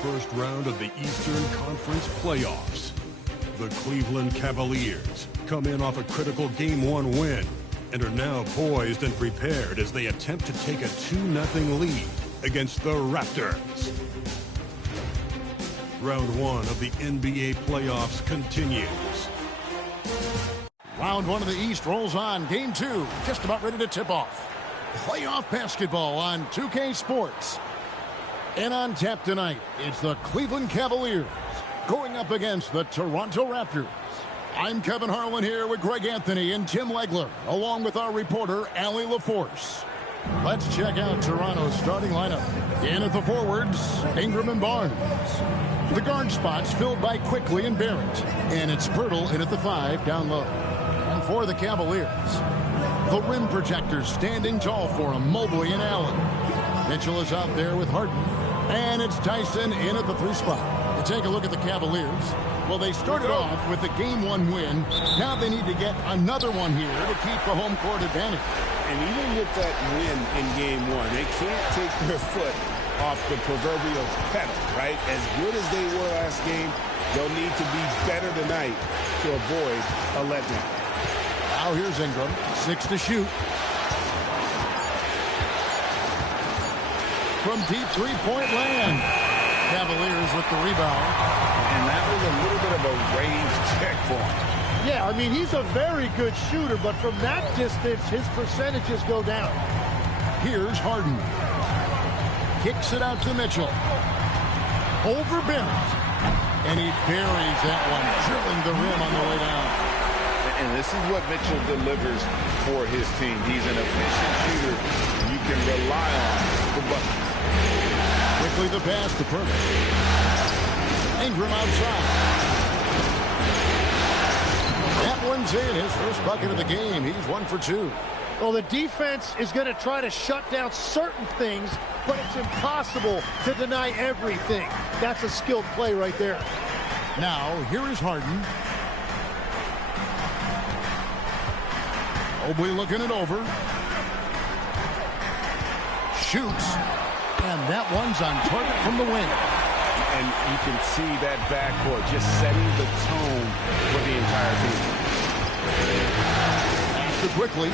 first round of the Eastern Conference playoffs. The Cleveland Cavaliers come in off a critical Game 1 win and are now poised and prepared as they attempt to take a 2-0 lead against the Raptors. Round 1 of the NBA playoffs continues. Round 1 of the East rolls on. Game 2 just about ready to tip off. Playoff basketball on 2K Sports. And on tap tonight, it's the Cleveland Cavaliers going up against the Toronto Raptors. I'm Kevin Harlan here with Greg Anthony and Tim Legler, along with our reporter, Allie LaForce. Let's check out Toronto's starting lineup. In at the forwards, Ingram and Barnes. The guard spots filled by Quickly and Barrett. And it's Pirtle in at the 5 down low. And for the Cavaliers, the rim protectors standing tall for him, Mobley and Allen. Mitchell is out there with Harden. And it's Tyson in at the 3 spot. To take a look at the Cavaliers, well, they started off with the Game 1 win. Now they need to get another one here to keep the home court advantage. And even with that win in Game 1, they can't take their foot off the proverbial pedal, right? As good as they were last game, they'll need to be better tonight to avoid a letdown. Now here's Ingram, 6 to shoot. From deep three-point land. Cavaliers with the rebound. And that was a little bit of a range check for him. Yeah, I mean, he's a very good shooter, but from that distance, his percentages go down. Here's Harden. Kicks it out to Mitchell. Over Barrett. And he buries that one, drilling the rim on the way down. And this is what Mitchell delivers for his team. He's an efficient shooter you can rely on for buckets. Quickly the pass to Pirtle. Ingram outside. That one's in. His first bucket of the game. He's 1 for 2. Well, the defense is going to try to shut down certain things, but it's impossible to deny everything. That's a skilled play right there. Now, here is Harden. Mobley looking it over. Shoots. And that one's on target from the wing. And you can see that backcourt just setting the tone for the entire team. Pass it quickly.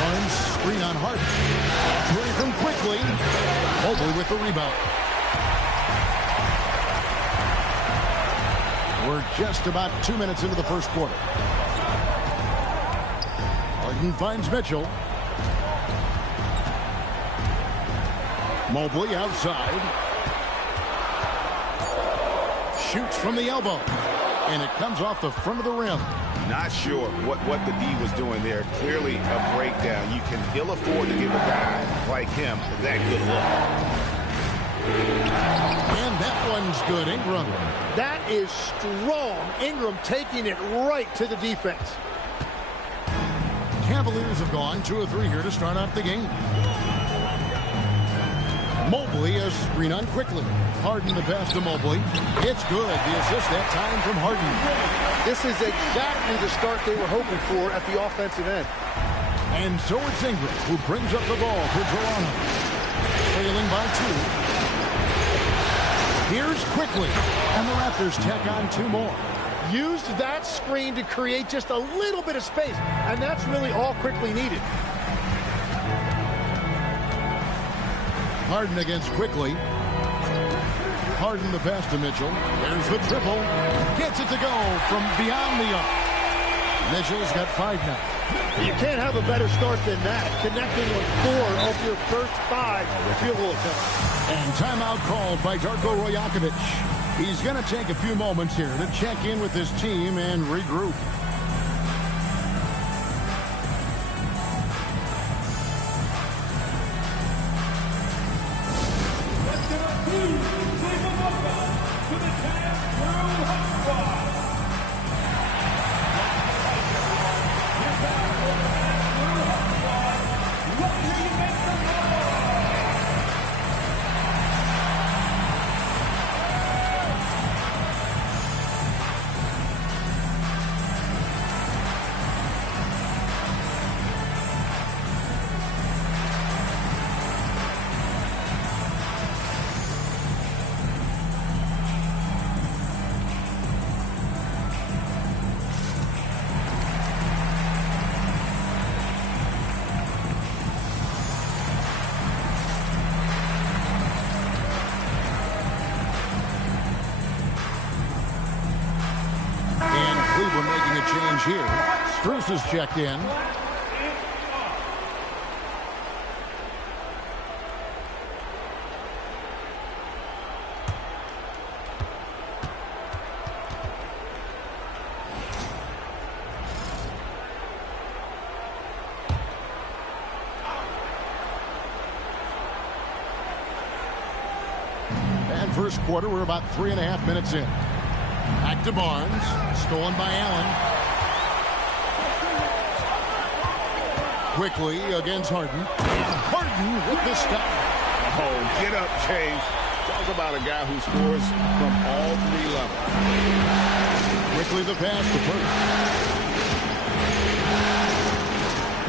Barnes, screen on Harden. Three from Quickly. Mobley with the rebound. We're just about 2 minutes into the first quarter. Harden finds Mitchell. Mobley outside. Shoots from the elbow. And it comes off the front of the rim. Not sure what the D was doing there. Clearly a breakdown. You can ill afford to give a guy like him that good look. And that one's good. Ingram. That is strong. Ingram taking it right to the defense. Cavaliers have gone 2 of 3 here to start out the game. Mobley a screen on Quickly. Harden the pass to Mobley. It's good. The assist that time from Harden. This is exactly the start they were hoping for at the offensive end. And so it's Ingram who brings up the ball for Toronto. Trailing by 2. Here's Quickly. And the Raptors tack on 2 more. Used that screen to create just a little bit of space, and that's really all Quickly needed. Harden against Quickly. Harden the pass to Mitchell. There's the triple. Gets it to go from beyond the arc. Mitchell's got 5 now. You can't have a better start than that. Connecting with 4 of your first 5 field goal attempts. And timeout called by Darko Rajakovic. He's going to take a few moments here to check in with his team and regroup. here. Strus is checked in. And first quarter, we're about 3.5 minutes in. Back to Barnes. Stolen by Allen. Quickly against Harden. And Harden with the stop. Oh, get up, James. Talk about a guy who scores from all three levels. Quickly the pass to Burke.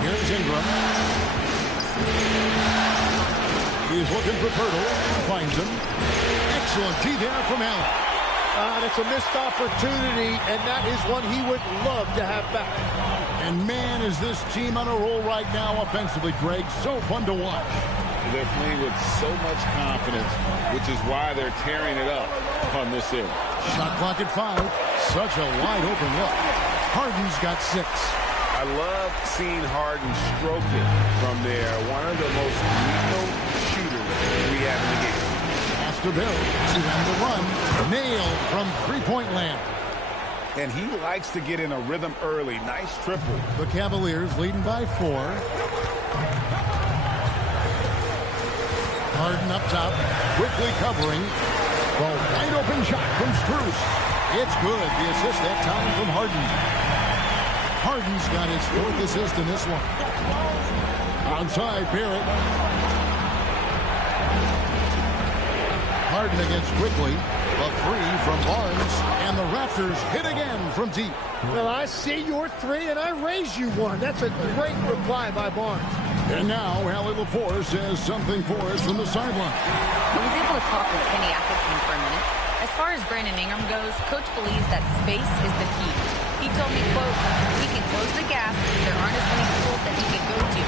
Here's Ingram. He's looking for Pirtle. Finds him. Excellent D there from Allen. That's a missed opportunity, and that is one he would love to have back. And man, is this team on a roll right now offensively, Greg. So fun to watch. They're playing with so much confidence, which is why they're tearing it up on this end. Shot clock at 5. Such a wide open look. Harden's got 6. I love seeing Harden stroke it from there. One of the most lethal shooters we have in the game. Pass to Bill. To end the run. Nail from three-point land. And he likes to get in a rhythm early. Nice triple. The Cavaliers leading by 4. Harden up top. Quickly covering. The wide open shot from Strus. It's good. The assist that time from Harden. Harden's got his 4th assist in this one. Outside, Barrett. Harden against Quickly. A 3 from Barnes. And the Raptors hit again from deep. Well, I see your 3, and I raise you 1. That's a great reply by Barnes. And now, Allie LaForce says something for us from the sideline. I was able to talk with Kenny Atkinson for a minute. As far as Brandon Ingram goes, Coach believes that space is the key. He told me, quote, "We can close the gap. There aren't as many tools that he can go to,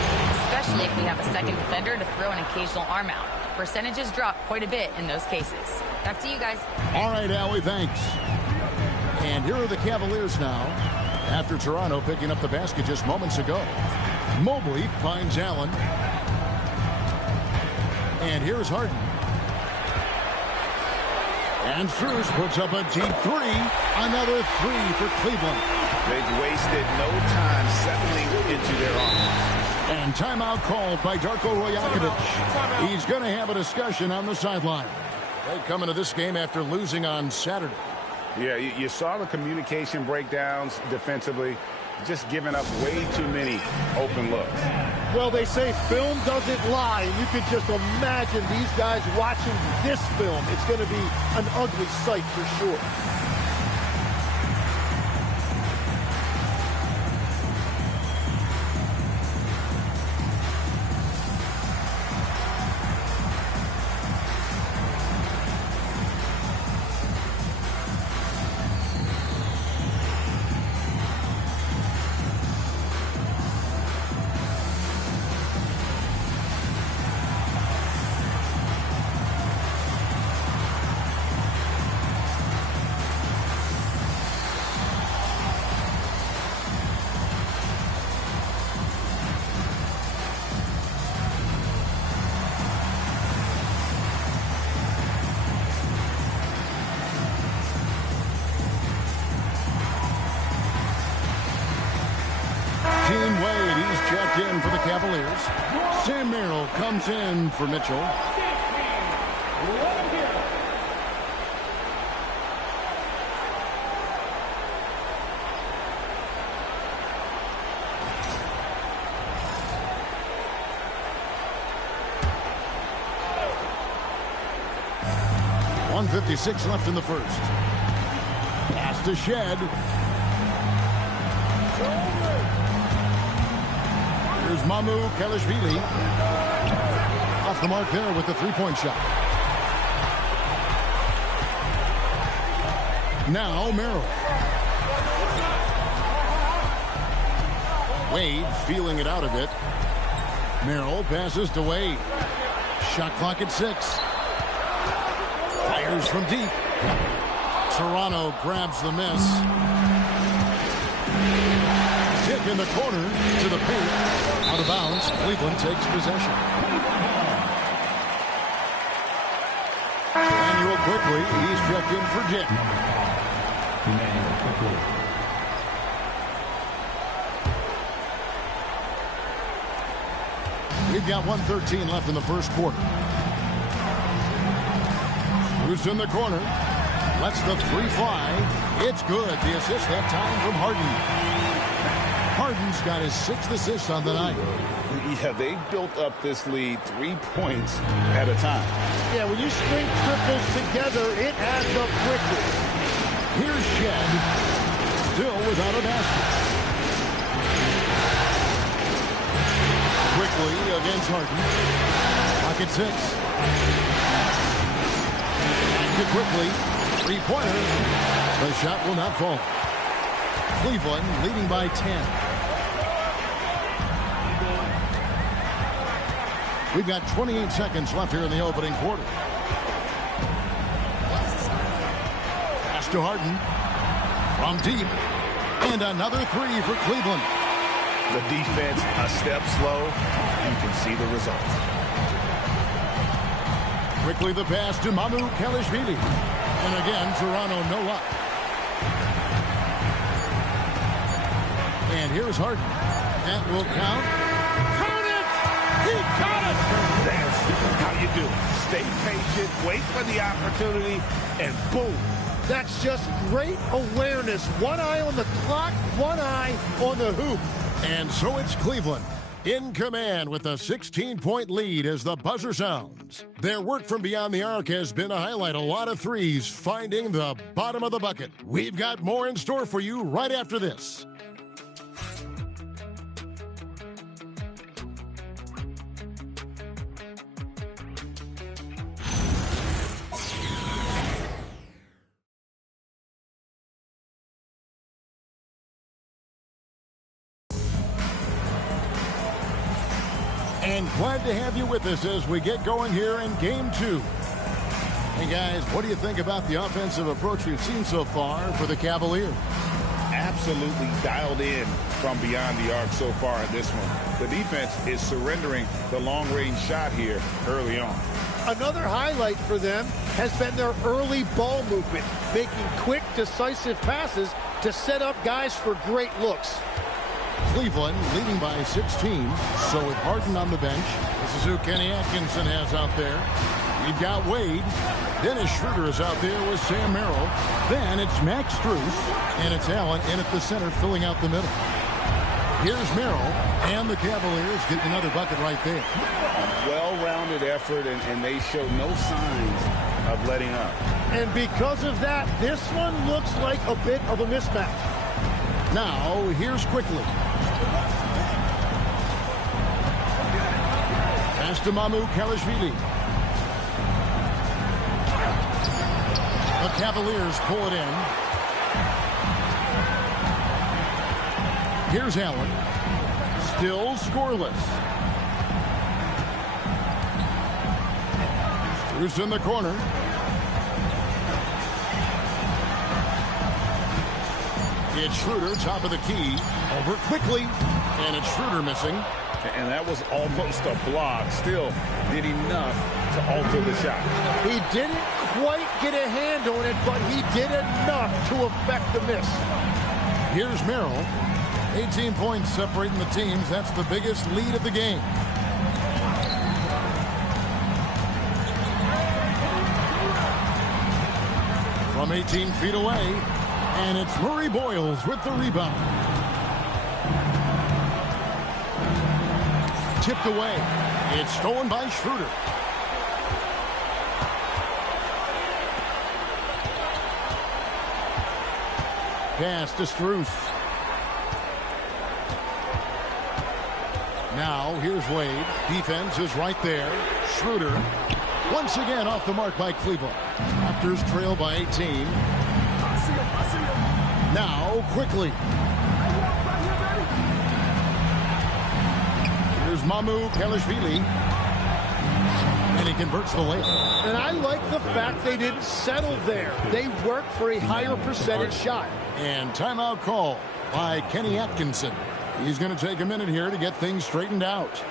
especially if we have a second defender to throw an occasional arm out. Percentages drop quite a bit in those cases." Back to you guys. All right, Allie, thanks. And here are the Cavaliers now, after Toronto picking up the basket just moments ago. Mobley finds Allen. And here's Harden. And Strus puts up a deep 3. Another 3 for Cleveland. They've wasted no time settling into their offense. And timeout called by Darko Rajakovic. He's going to have a discussion on the sideline. They come into this game after losing on Saturday. Yeah, you saw the communication breakdowns defensively, just giving up way too many open looks. Well, they say film doesn't lie, and you can just imagine these guys watching this film. It's going to be an ugly sight for sure. Dean Wade, he's checked in for the Cavaliers. Sam Merrill comes in for Mitchell. .156 left in the first. Pass to Shed. Here's Mamu Kelishvili. Off the mark there with the three-point shot. Now Merrill. Wade feeling it out a bit. Merrill passes to Wade. Shot clock at 6. Fires from deep. Toronto grabs the miss. in the corner to the paint. Out of bounds. Cleveland takes possession. Emmanuel quickly. He's checked in for Jet. We've got 1:13 left in the first quarter. Who's in the corner? Lets the three fly. It's good. The assist that time from Harden. Harden's got his 6th assist on the night. Yeah, they built up this lead 3 points at a time. Yeah, when you string triples together, it adds up quickly. Here's Shed. Still without a basket. Quickly against Harden. Pocket 6. Quickly. Three-pointer. The shot will not fall. Cleveland leading by 10. We've got 28 seconds left here in the opening quarter. Pass to Harden. From deep. And another three for Cleveland. The defense a step slow. You can see the result. Quickly the pass to Mamu Kalishvili. And again, Toronto no luck. And here's Harden. That will count. Count it! He got it! That's how you do it. Stay patient, wait for the opportunity, and boom. That's just great awareness. One eye on the clock, one eye on the hoop. And so it's Cleveland in command with a 16-point lead as the buzzer sounds. Their work from beyond the arc has been to highlight a lot of threes, finding the bottom of the bucket. We've got more in store for you right after this. And glad to have you with us as we get going here in Game 2. Hey, guys, what do you think about the offensive approach we've seen so far for the Cavaliers? Absolutely dialed in from beyond the arc so far in this one. The defense is surrendering the long-range shot here early on. Another highlight for them has been their early ball movement, making quick, decisive passes to set up guys for great looks. Cleveland leading by 16. So with Harden on the bench, this is who Kenny Atkinson has out there. We've got Wade. Dennis Schroeder is out there with Sam Merrill. Then it's Max Strus. And it's Allen in at the center filling out the middle. Here's Merrill. And the Cavaliers get another bucket right there. Well-rounded effort, and they show no signs of letting up. And because of that, this one looks like a bit of a mismatch. Now, here's quickly. Pass to Mamu Kalishvili. The Cavaliers pull it in. Here's Allen. Still scoreless. Who's in the corner? It's Schroeder, top of the key. Over quickly. And it's Schroeder missing. And that was almost a block. Still did enough to alter the shot. He didn't quite get a hand on it, but he did enough to affect the miss. Here's Merrill. 18 points separating the teams. That's the biggest lead of the game. From 18 feet away. And it's Murray Boyles with the rebound. Tipped away. It's stolen by Schroeder. Pass to Strus. Now here's Wade. Defense is right there. Schroeder once again off the mark by Cleveland. Raptors trail by 18. Now, quickly. Here's Mamu Kalishvili. And he converts the layup. And I like the fact they didn't settle there. They worked for a higher percentage shot. And timeout call by Kenny Atkinson. He's going to take a minute here to get things straightened out.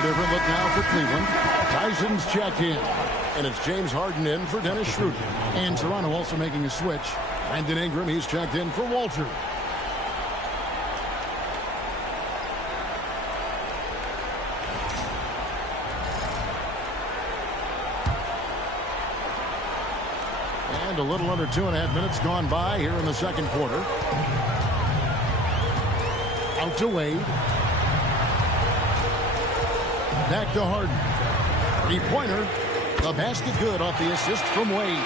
A different look now for Cleveland. Tyson's checked in. And it's James Harden in for Dennis Schroeder. And Toronto also making a switch. Brandon Ingram, he's checked in for Walter. And a little under 2.5 minutes gone by here in the second quarter. Out to Wade. Back to Harden. Three-pointer. The basket good off the assist from Wade.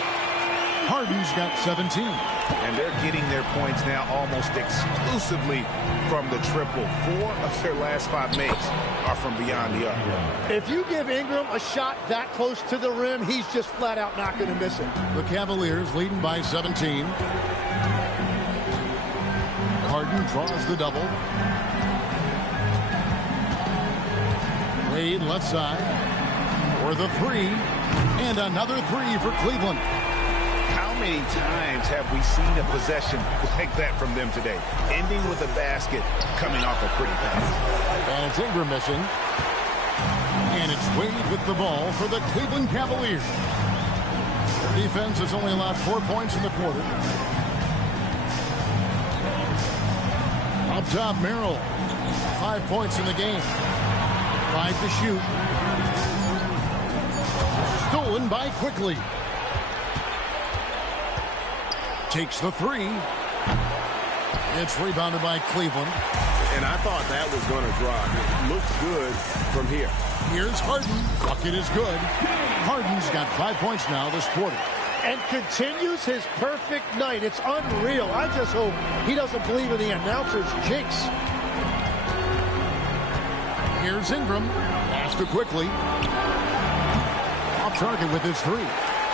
Harden's got 17. And they're getting their points now almost exclusively from the triple. 4 of their last 5 makes are from beyond the arc. If you give Ingram a shot that close to the rim, he's just flat out not going to miss it. The Cavaliers leading by 17. Harden draws the double. Wade left side for the three. And another three for Cleveland. How many times have we seen a possession like that from them today? Ending with a basket, coming off a pretty pass. And it's Ingram missing. And it's Wade with the ball for the Cleveland Cavaliers. Their defense has only allowed 4 points in the quarter. Up top, Merrill. 5 points in the game. 5 to shoot. Stolen by Quickly. Takes the three. It's rebounded by Cleveland. And I thought that was going to drop. It looks good from here. Here's Harden. Bucket is good. Harden's got 5 points now this quarter. And continues his perfect night. It's unreal. I just hope he doesn't believe in the announcer's jinx. Here's Ingram. Pass to Quickly. Off target with his three.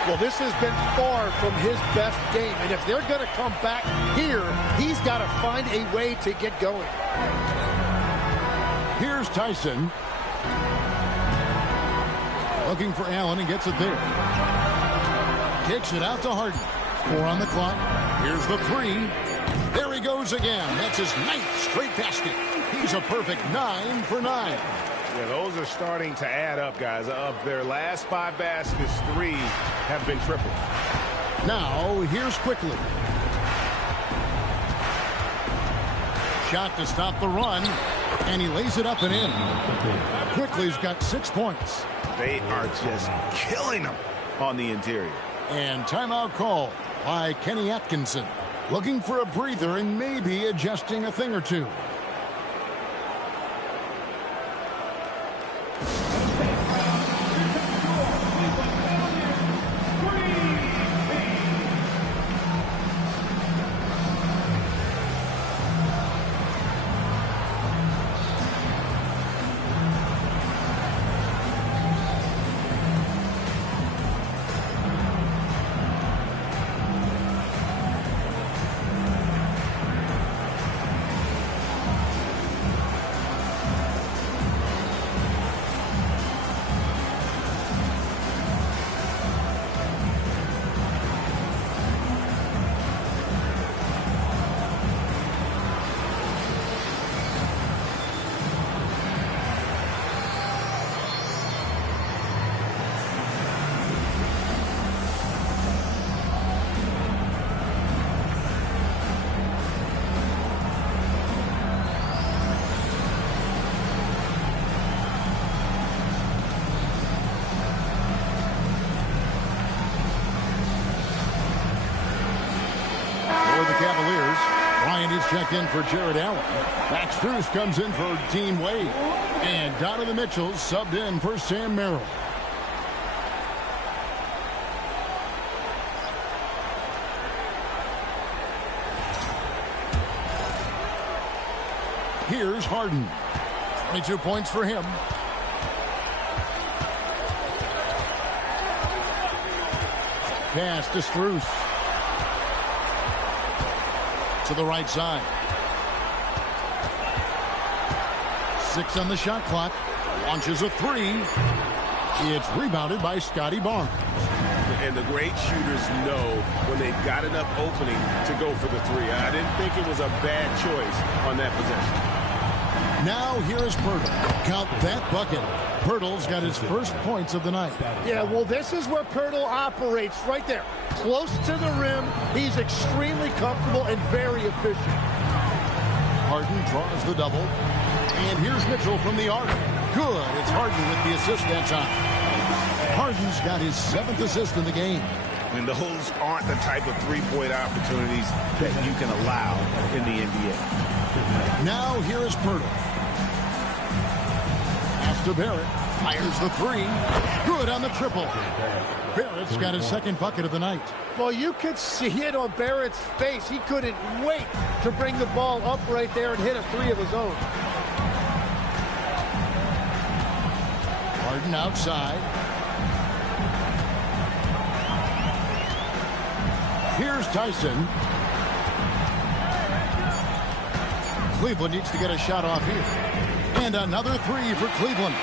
Well, this has been far from his best game. And if they're going to come back here, he's got to find a way to get going. Here's Tyson. Looking for Allen and gets it there. Kicks it out to Harden. 4 on the clock. Here's the three. There he goes again. That's his 9th straight basket. He's a perfect 9 for 9. Yeah, those are starting to add up, guys. Of their last 5 baskets, 3 have been triples. Now, here's Quickly. Shot to stop the run, and he lays it up and in. Quickly's got 6 points. They are just killing them on the interior. And timeout call by Kenny Atkinson. Looking for a breather and maybe adjusting a thing or two. Bryant is checked in for Jared Allen. Max Strus comes in for Dean Wade. And Donovan Mitchell subbed in for Sam Merrill. Here's Harden. 22 points for him. Pass to Strus. To the right side. 6 on the shot clock. Launches a 3. It's rebounded by Scotty Barnes. And the great shooters know when they've got enough opening to go for the 3. I didn't think it was a bad choice on that possession. Now here is Pirtle. Count that bucket. Pirtle's got his first points of the night. Yeah, well, this is where Pirtle operates, right there. Close to the rim. He's extremely comfortable and very efficient. Harden draws the double. And here's Mitchell from the arc. Good. It's Harden with the assist that time. Harden's got his 7th assist in the game. And those aren't the type of three-point opportunities that you can allow in the NBA. Now here is Pirtle. Pass to Barrett. Fires the 3. Good on the triple. Barrett's got his 2nd bucket of the night. Well, you could see it on Barrett's face. He couldn't wait to bring the ball up right there and hit a 3 of his own. Harden outside. Here's Tyson. Cleveland needs to get a shot off here. And another 3 for Cleveland.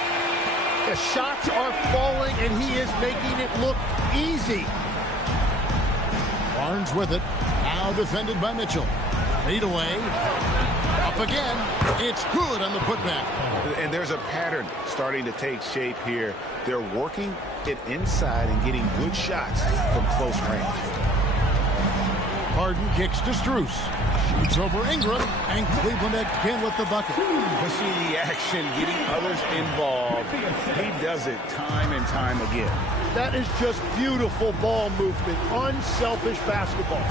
The shots are falling, and he is making it look easy. Barnes with it. Now defended by Mitchell. Fade away. Up again. It's good on the putback. And there's a pattern starting to take shape here. They're working it inside and getting good shots from close range. Harden kicks to Strus. Shoots over Ingram, and Cleveland again with the bucket. Pushing the action, getting others involved. He does it time and time again. That is just beautiful ball movement. Unselfish basketball.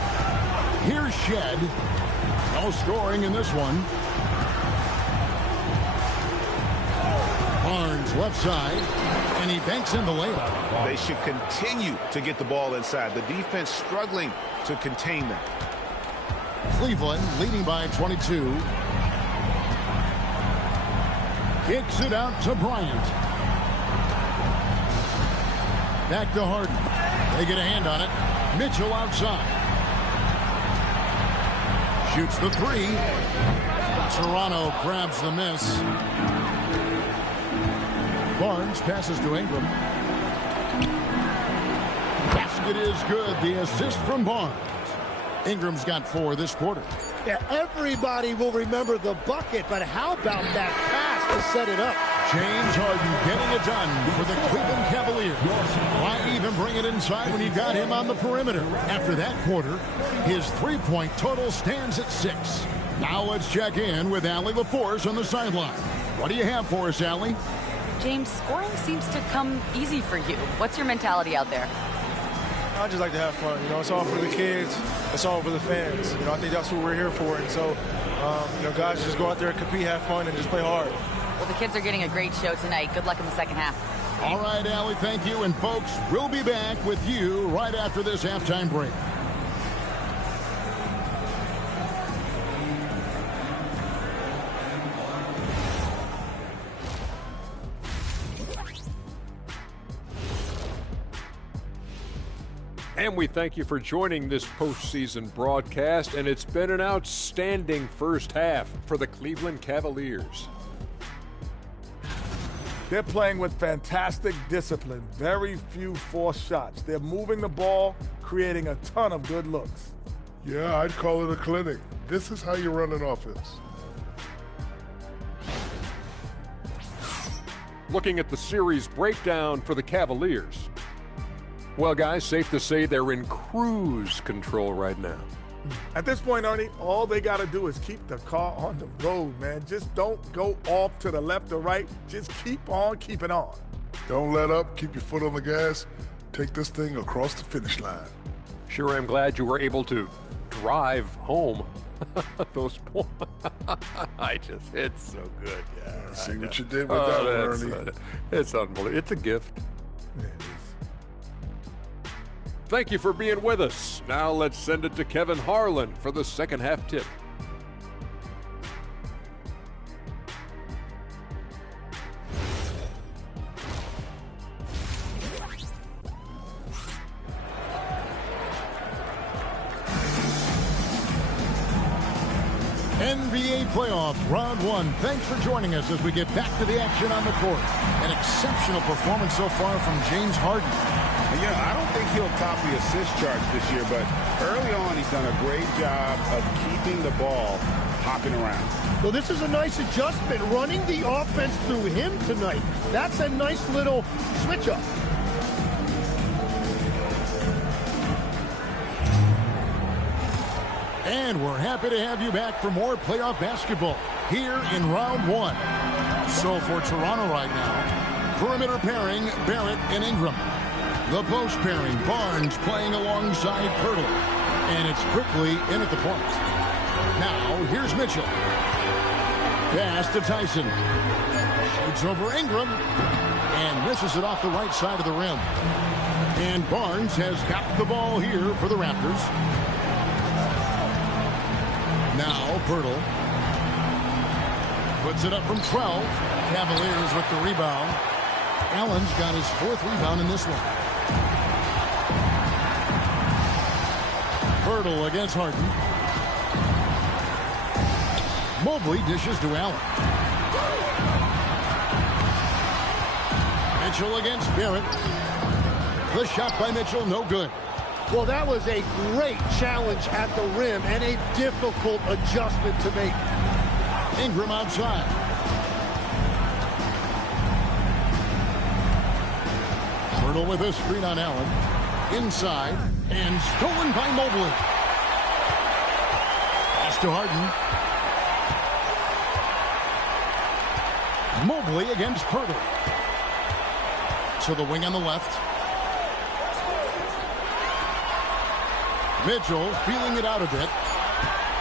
Here's Shed. No scoring in this one. Barnes left side, and he banks in the layup. They should continue to get the ball inside. The defense struggling to contain them. Cleveland leading by 22. Kicks it out to Bryant. Back to Harden. They get a hand on it. Mitchell outside. Shoots the 3. Toronto grabs the miss. Barnes passes to Ingram. Basket is good. The assist from Barnes. Ingram's got 4 this quarter. Yeah, everybody will remember the bucket, but how about that pass to set it up? James Harden getting it done for the Cleveland Cavaliers. Why even bring it inside when you got him on the perimeter? After that quarter, his 3-point total stands at 6. Now let's check in with Allie LaForce on the sideline. What do you have for us, Allie? James, scoring seems to come easy for you. What's your mentality out there? I just like to have fun. You know, it's all for the kids. It's all for the fans. You know, I think that's what we're here for. And so, you know, guys just go out there and compete, have fun, and just play hard. Well, the kids are getting a great show tonight. Good luck in the second half. All right, Allie, thank you. And, folks, we'll be back with you right after this halftime break. And we thank you for joining this postseason broadcast, and it's been an outstanding first half for the Cleveland Cavaliers. They're playing with fantastic discipline, very few forced shots. They're moving the ball, creating a ton of good looks. Yeah, I'd call it a clinic. This is how you run an offense. Looking at the series breakdown for the Cavaliers. Well, guys, safe to say they're in cruise control right now. At this point, Ernie, all they got to do is keep the car on the road, man. Just don't go off to the left or right. Just keep on keeping on. Don't let up. Keep your foot on the gas. Take this thing across the finish line. Sure am glad you were able to drive home Those points. It's so good. Yeah, See what you did with that one, Ernie. It's unbelievable. It's a gift. Yeah, it is. Thank you for being with us. Now let's send it to Kevin Harlan for the second half tip. NBA playoffs, round one. Thanks for joining us as we get back to the action on the court. An exceptional performance so far from James Harden. You know, I don't think he'll top the assist charts this year, but early on he's done a great job of keeping the ball hopping around. Well, this is a nice adjustment, running the offense through him tonight. That's a nice little switch up. And we're happy to have you back for more playoff basketball here in round one. So for Toronto right now, perimeter pairing, Barrett and Ingram. The post pairing, Barnes playing alongside Pirtle. And it's quickly in at the point. Now, here's Mitchell. Pass to Tyson. Shoots over Ingram. And misses it off the right side of the rim. And Barnes has got the ball here for the Raptors. Now, Pirtle puts it up from 12. Cavaliers with the rebound. Allen's got his fourth rebound in this one. Pirtle against Harden. Mobley dishes to Allen. Mitchell against Barrett. The shot by Mitchell, no good. Well, that was a great challenge at the rim and a difficult adjustment to make. Ingram outside. Pirtle with a screen on Allen. Inside and stolen by Mobley. Pass to Harden. Mobley against Pirtle. To the wing on the left. Mitchell feeling it out a bit.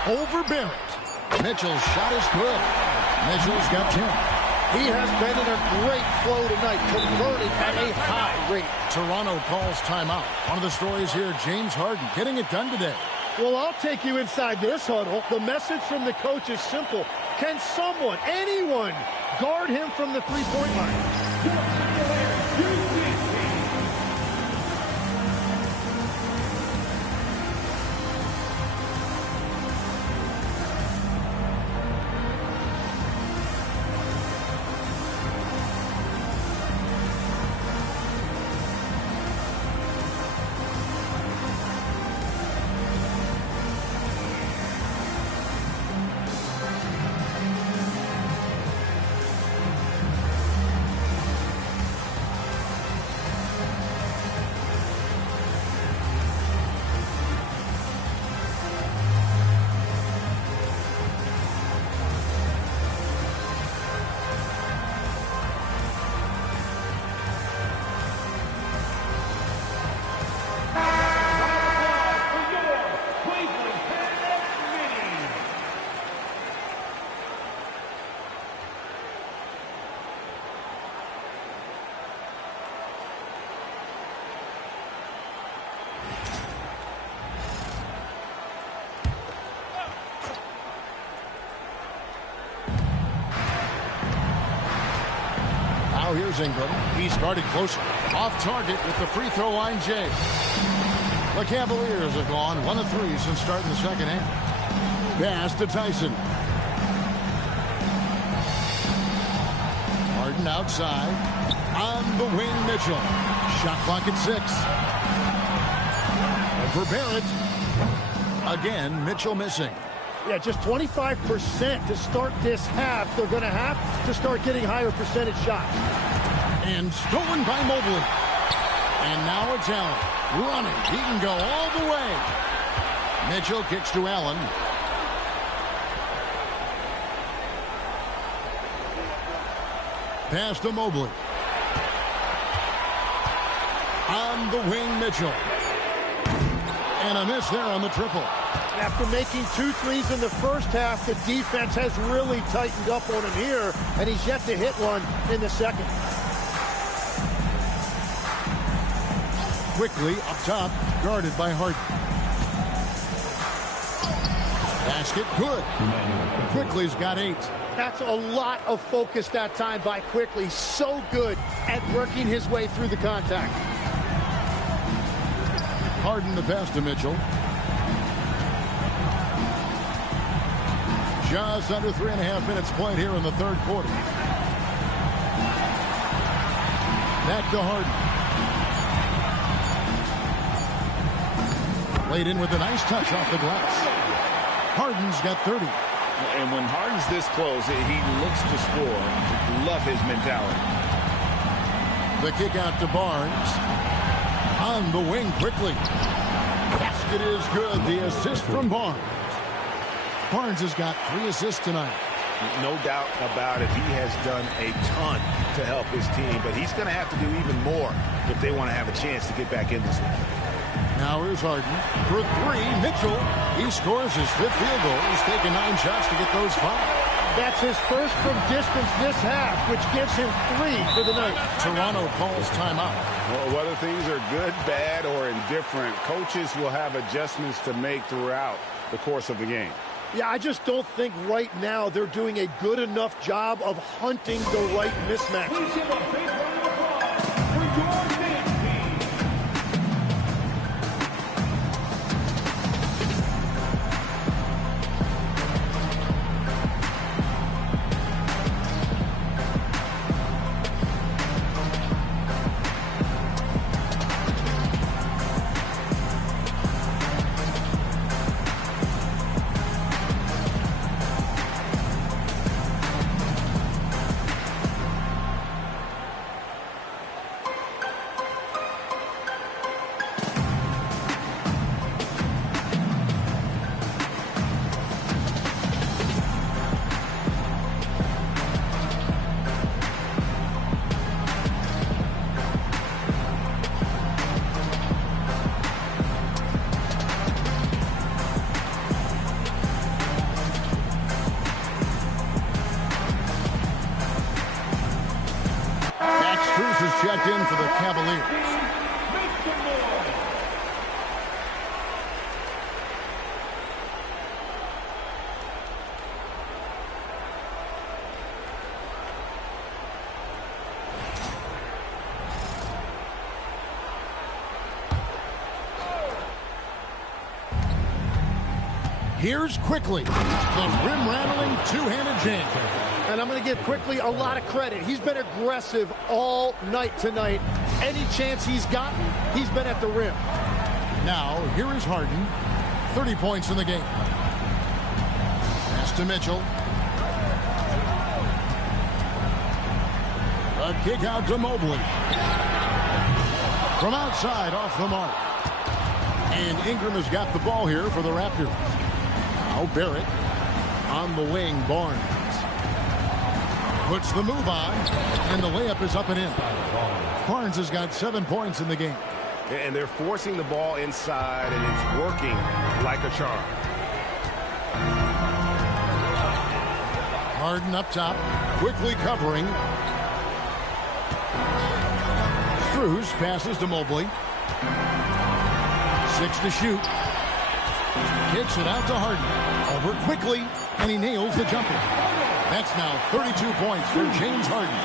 Over Barrett. Mitchell's shot is good. Mitchell's got 10. He has been in a great flow tonight, converting at a high rate. Toronto calls timeout. One of the stories here, James Harden getting it done today. Well, I'll take you inside this huddle. The message from the coach is simple. Can someone, anyone, guard him from the three-point line? Now here's Ingram. He started closer. Off target with the free throw line, Jay. The Cavaliers have gone 1 of 3 since starting the second half. Pass to Tyson. Harden outside. On the wing, Mitchell. Shot clock at 6. For Barrett. Again, Mitchell missing. Yeah, just 25% to start this half. They're going to have to start getting higher percentage shots. And stolen by Mobley. And now it's Allen. Running. He can go all the way. Mitchell kicks to Allen. Pass to Mobley. On the wing, Mitchell. And a miss there on the triple. After making 2 threes in the first half, the defense has really tightened up on him here, and he's yet to hit one in the second. Quickly up top, guarded by Harden. Basket good. Quickly's got 8. That's a lot of focus that time by Quickly. So good at working his way through the contact. Harden the pass to Mitchell. Just under 3.5 minutes played here in the third quarter. Back to Harden. Laid in with a nice touch off the glass. Harden's got 30. And when Harden's this close, he looks to score. Love his mentality. The kick out to Barnes. On the wing quickly. Basket is good. The assist from Barnes. Barnes has got 3 assists tonight. No doubt about it. He has done a ton to help his team, but he's going to have to do even more if they want to have a chance to get back in this one. Now here's Harden. For 3, Mitchell. He scores his 5th field goal. He's taken 9 shots to get those 5. That's his first from distance this half, which gives him 3 for the night. Toronto calls timeout. Well, whether things are good, bad, or indifferent, coaches will have adjustments to make throughout the course of the game. Yeah, I just don't think right now they're doing a good enough job of hunting the right mismatch. Checked in for the Cavaliers. Here's Quickly, the rim-rattling two-handed jam. And I'm going to give Quickly a lot of credit. He's been aggressive all night tonight. Any chance he's gotten, he's been at the rim. Now, here is Harden. 30 points in the game. Pass to Mitchell. A kick out to Mobley. From outside, off the mark. And Ingram has got the ball here for the Raptors. Now Barrett on the wing, Barnes. Puts the move on, and the layup is up and in. Barnes has got 7 points in the game. And they're forcing the ball inside, and it's working like a charm. Harden up top, quickly covering. Strus passes to Mobley. 6 to shoot. Kicks it out to Harden. Over quickly, and he nails the jumper. That's now 32 points for James Harden.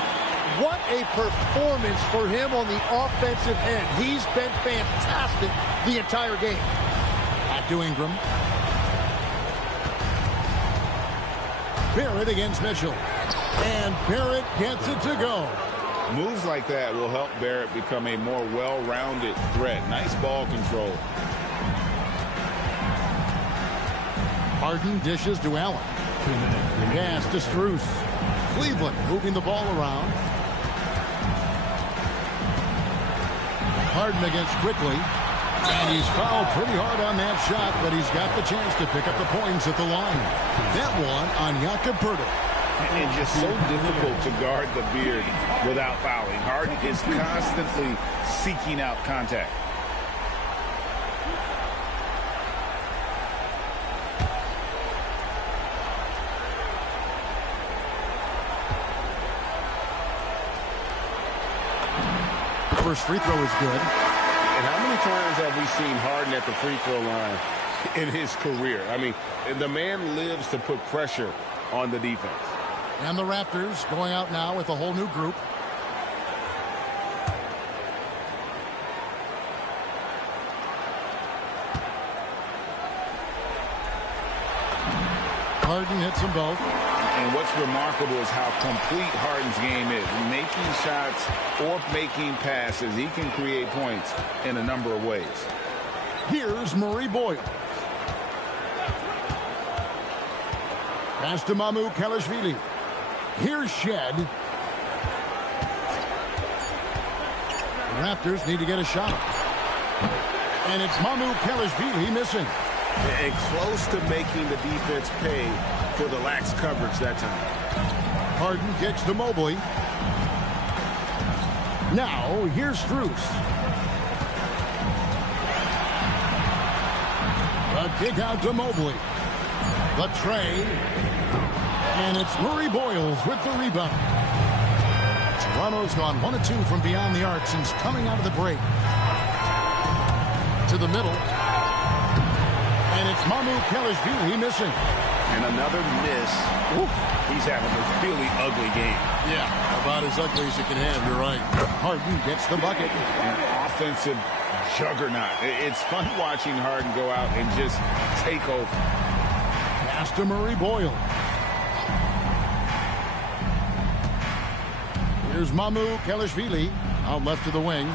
What a performance for him on the offensive end. He's been fantastic the entire game. Back to Ingram. Barrett against Mitchell. And Barrett gets it to go. Moves like that will help Barrett become a more well-rounded threat. Nice ball control. Harden dishes to Allen. Pass to Strus. Cleveland moving the ball around. Harden against Quickly. And he's fouled pretty hard on that shot, but he's got the chance to pick up the points at the line. That one on Jakob Poeltl. And just so difficult to guard the beard without fouling. Harden is constantly seeking out contact. first free throw is good. And how many times have we seen Harden at the free throw line in his career? I mean, the man lives to put pressure on the defense. And the Raptors going out now with a whole new group. Harden hits them both. And what's remarkable is how complete Harden's game is. Making shots or making passes, he can create points in a number of ways. Here's Murray Boyle. Pass to Mamu Kelishvili. Here's Shed. The Raptors need to get a shot. And it's Mamu Kelishvili missing. And close to making the defense pay for the lax coverage that time. Harden kicks to Mobley. Now, here's Strus. The kick out to Mobley. The tray. And it's Murray Boyles with the rebound. Toronto's gone 1 of 2 from beyond the arc since coming out of the break. To the middle. And it's Mamu Kelishvili missing. And another miss. Oof. He's having a really ugly game. Yeah, about as ugly as it can have, you're right. Harden gets the bucket. An offensive juggernaut. It's fun watching Harden go out and just take over. Pass to Murray Boyle. Here's Mamu Kelishvili out left to the wing.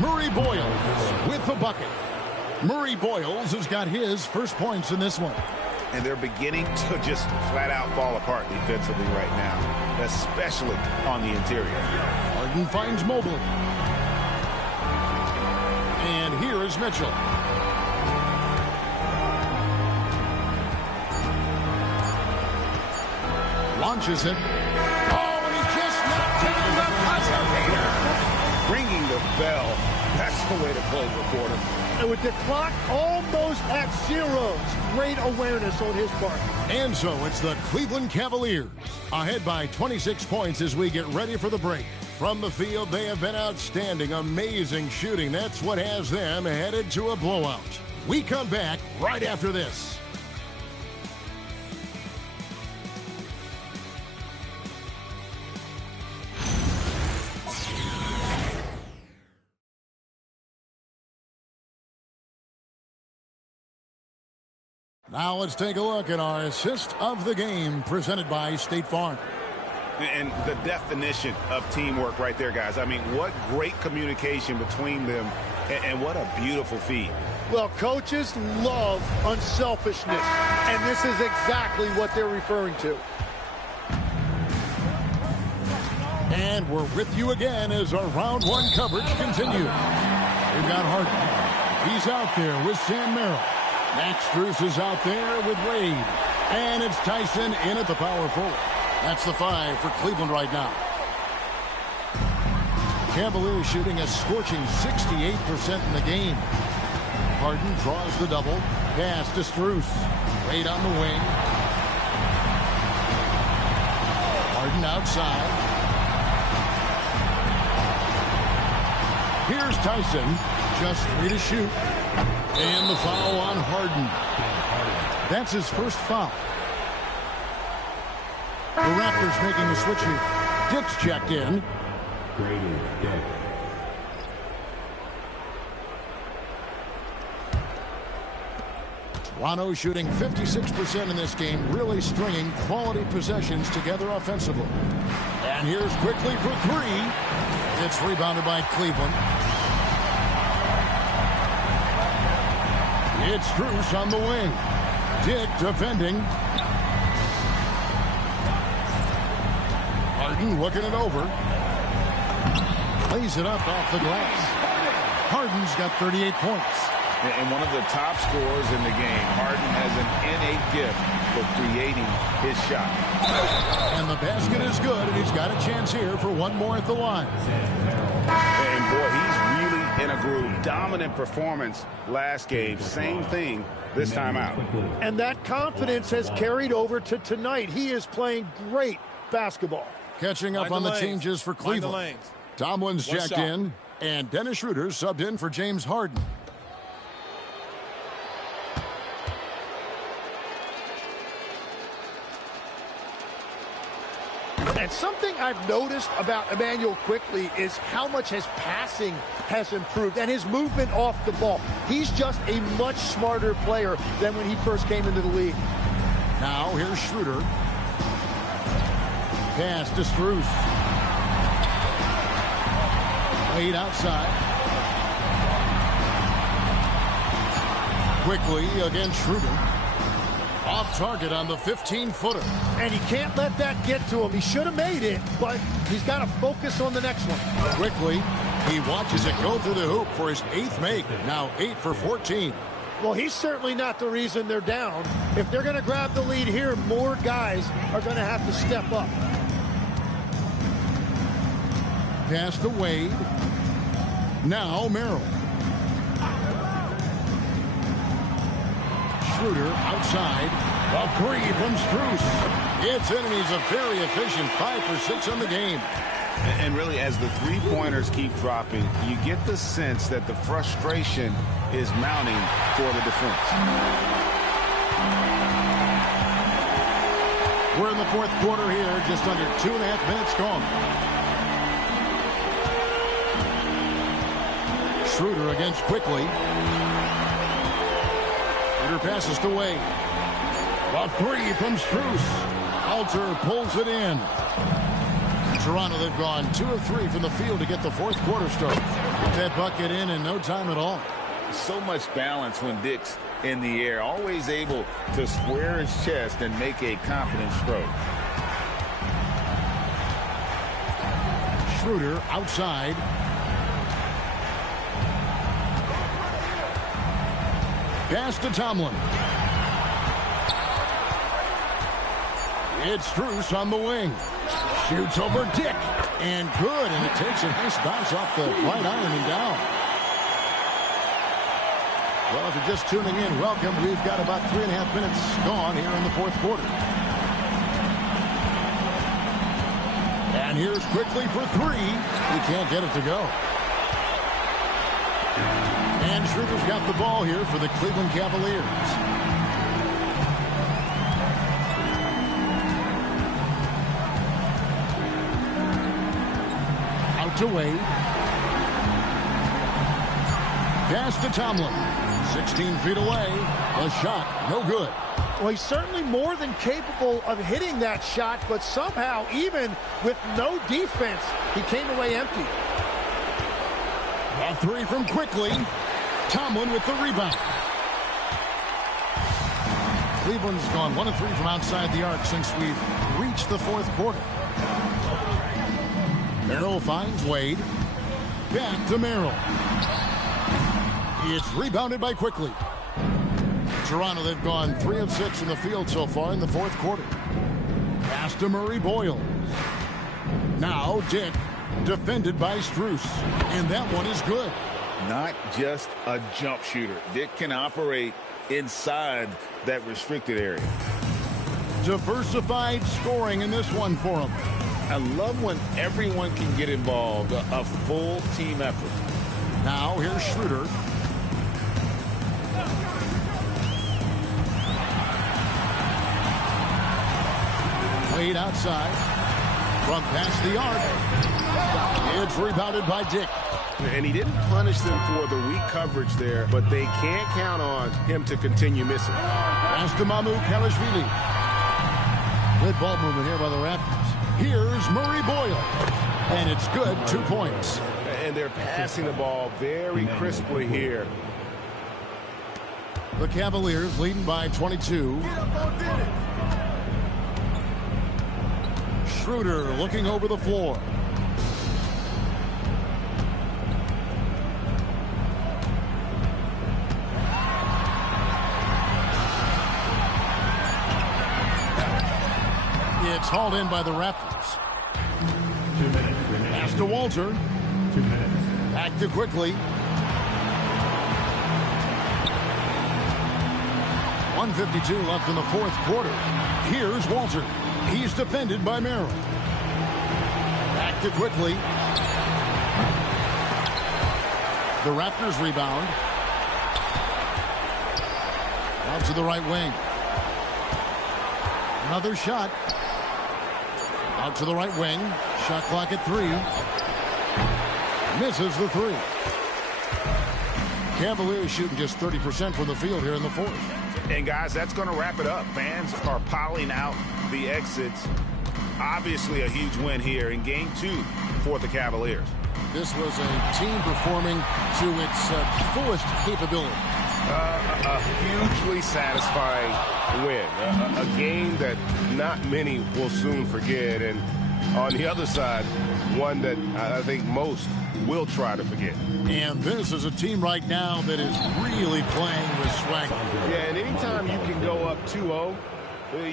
Murray Boyles with the bucket. Murray Boyles has got his first points in this one. And they're beginning to just flat out fall apart defensively right now, especially on the interior. Harden finds Mobley. And here is Mitchell. Launches it. Oh, and he just knocked down the buzzer beater. Ringing the bell. That's the way to close the quarter. And with the clock almost at zeros, great awareness on his part. And so it's the Cleveland Cavaliers ahead by 26 points as we get ready for the break. From the field, they have been outstanding, amazing shooting. That's what has them headed to a blowout. We come back right after this. Now let's take a look at our assist of the game presented by State Farm. And the definition of teamwork right there, guys. I mean, what great communication between them, and what a beautiful feat. Well, coaches love unselfishness, and this is exactly what they're referring to. And we're with you again as our round one coverage continues. We've got Harden. He's out there with Sam Merrill. Max Strus is out there with Wade. And it's Tyson in at the power forward. That's the 5 for Cleveland right now. Cavaliers shooting a scorching 68% in the game. Harden draws the double. Pass to Strus. Wade on the wing. Harden outside. Here's Tyson. Just 3 to shoot. And the foul on Harden. That's his first foul. The Raptors making the switch here. Dick's checked in. Toronto shooting 56% in this game, really stringing quality possessions together offensively. And here's quickly for 3. It's rebounded by Cleveland. It's Strus on the wing. Dick defending. Harden looking it over. Plays it up off the glass. Harden's got 38 points. And one of the top scorers in the game. Harden has an innate gift for creating his shot. And the basket is good, and he's got a chance here for one more at the line. And boy, he's really in a groove. Dominant performance last game. Same thing this time out. And that confidence has carried over to tonight. He is playing great basketball. Catching up on the changes for Cleveland. Tomlin's checked in, and Dennis Schroeder subbed in for James Harden. And something I've noticed about Emmanuel quickly is how much his passing has improved and his movement off the ball. He's just a much smarter player than when he first came into the league. Now here's Schroeder. Pass to Strus. Wade outside. Quickly against Schroeder. Off target on the 15-footer. And he can't let that get to him. He should have made it, but he's got to focus on the next one. Quickly, he watches it go through the hoop for his 8th make. Now 8 for 14. Well, he's certainly not the reason they're down. If they're going to grab the lead here, more guys are going to have to step up. Pass to Wade. Now Merrill. Schroeder outside. A 3 from Strus. It's in, and he's a very efficient 5 for 6 on the game. And really, as the three-pointers keep dropping, you get the sense that the frustration is mounting for the defense. We're in the 4th quarter here, just under 2.5 minutes gone. Schroeder against Quickly. Schroeder passes to Wade. A 3 from Strus. Alter pulls it in. Toronto, they've gone 2 of 3 from the field to get the 4th quarter started. Get that bucket in no time at all. So much balance when Dick's in the air. Always able to square his chest and make a confident stroke. Schroeder outside. Pass to Tomlin. It's Strus on the wing. Shoots over Dick. And good. And it takes a nice bounce off the right iron and down. Well, if you're just tuning in, welcome. We've got about 3.5 minutes gone here in the 4th quarter. And here's Quickly for 3. He can't get it to go. And Schroeder's got the ball here for the Cleveland Cavaliers. Out to Wade. Pass to Tomlin. 16 feet away. A shot, no good. Well, he's certainly more than capable of hitting that shot, but somehow, even with no defense, he came away empty. A 3 from Quickly. Tomlin with the rebound. Cleveland's gone 1 of 3 from outside the arc since we've reached the 4th quarter. Merrill finds Wade. Back to Merrill. It's rebounded by Quickly. Toronto, they've gone 3 of 6 from the field so far in the 4th quarter. Pass to Murray Boyle. Now Dick, defended by Strus. And that one is good. Not just a jump shooter. Dick can operate inside that restricted area. Diversified scoring in this one for him. I love when everyone can get involved, a full team effort. Now here's Schroeder. Wade outside. From past the arc. It's rebounded by Dick. And he didn't punish them for the weak coverage there, but they can't count on him to continue missing. Pass to Kalashvili. Good ball movement here by the Raptors. Here's Murray Boyle. And it's good, 2 points. And they're passing the ball very crisply here. The Cavaliers leading by 22. Schroeder looking over the floor. It's hauled in by the Raptors. 2 minutes. Pass to Walter. 2 minutes. Back to Quickly. 1:52 left in the 4th quarter. Here's Walter. He's defended by Merrill. it quickly. The Raptors rebound. Out to the right wing. Another shot. Out to the right wing. Shot clock at 3. Misses the 3. Cavaliers shooting just 30% from the field here in the fourth. And guys, that's going to wrap it up. Fans are piling out the exits. Obviously a huge win here in Game 2 for the Cavaliers. This was a team performing to its fullest capability. A hugely satisfying win. A game that not many will soon forget. And on the other side, one that I think most will try to forget. And this is a team right now that is really playing with swagger. Yeah, and anytime you can go up 2-0,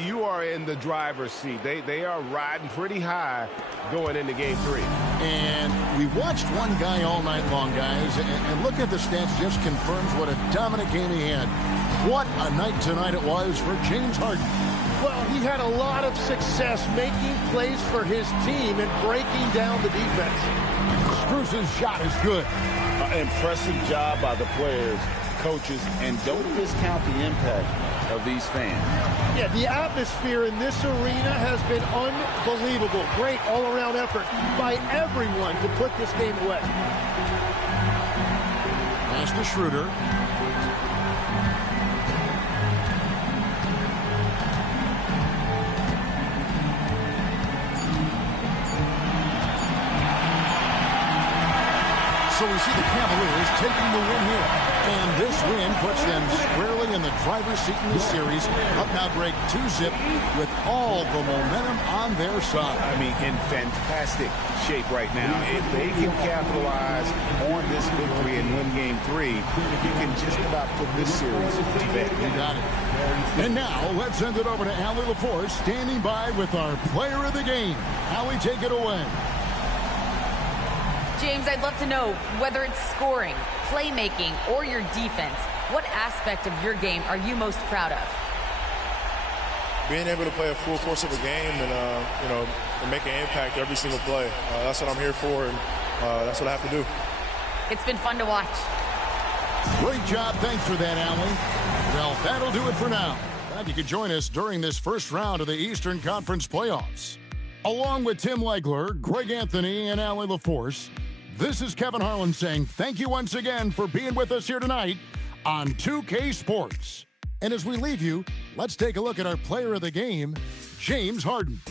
you are in the driver's seat. They are riding pretty high going into Game 3. And we watched one guy all night long, guys, and look at the stats just confirms what a dominant game he had. What a night tonight it was for James Harden. Well, he had a lot of success making plays for his team and breaking down the defense. Strus's shot is good. Impressive job by the players, coaches, and don't discount the impact of these fans. Yeah, the atmosphere in this arena has been unbelievable. Great all-around effort by everyone to put this game away. Pass to Schroeder. So we see the Cavaliers taking the win here. And this win puts them squarely in the driver's seat in this series. Up now break 2-zip with all the momentum on their side. I mean, in fantastic shape right now. If they can capitalize on this victory and win Game 3, you can just about put this series to bed. You got it. And now let's send it over to Allie LaForce, standing by with our player of the game. Allie, take it away. James, I'd love to know whether it's scoring, playmaking, or your defense. What aspect of your game are you most proud of? Being able to play a full course of a game and, and make an impact every single play. That's what I'm here for, and that's what I have to do. It's been fun to watch. Great job. Thanks for that, Allie. Well, that'll do it for now. Glad you could join us during this first round of the Eastern Conference playoffs. Along with Tim Legler, Greg Anthony, and Allie LaForce, this is Kevin Harlan saying thank you once again for being with us here tonight on 2K Sports. And as we leave you, let's take a look at our player of the game, James Harden.